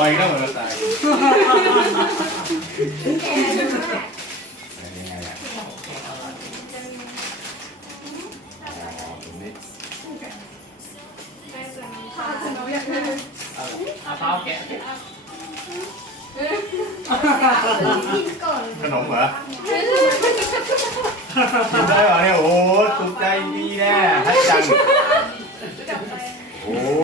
ลอยกันแล้มันตายขนมเหรอได้เหรอเนี่ยโอ้ตุดใจดีแน่ให้จัง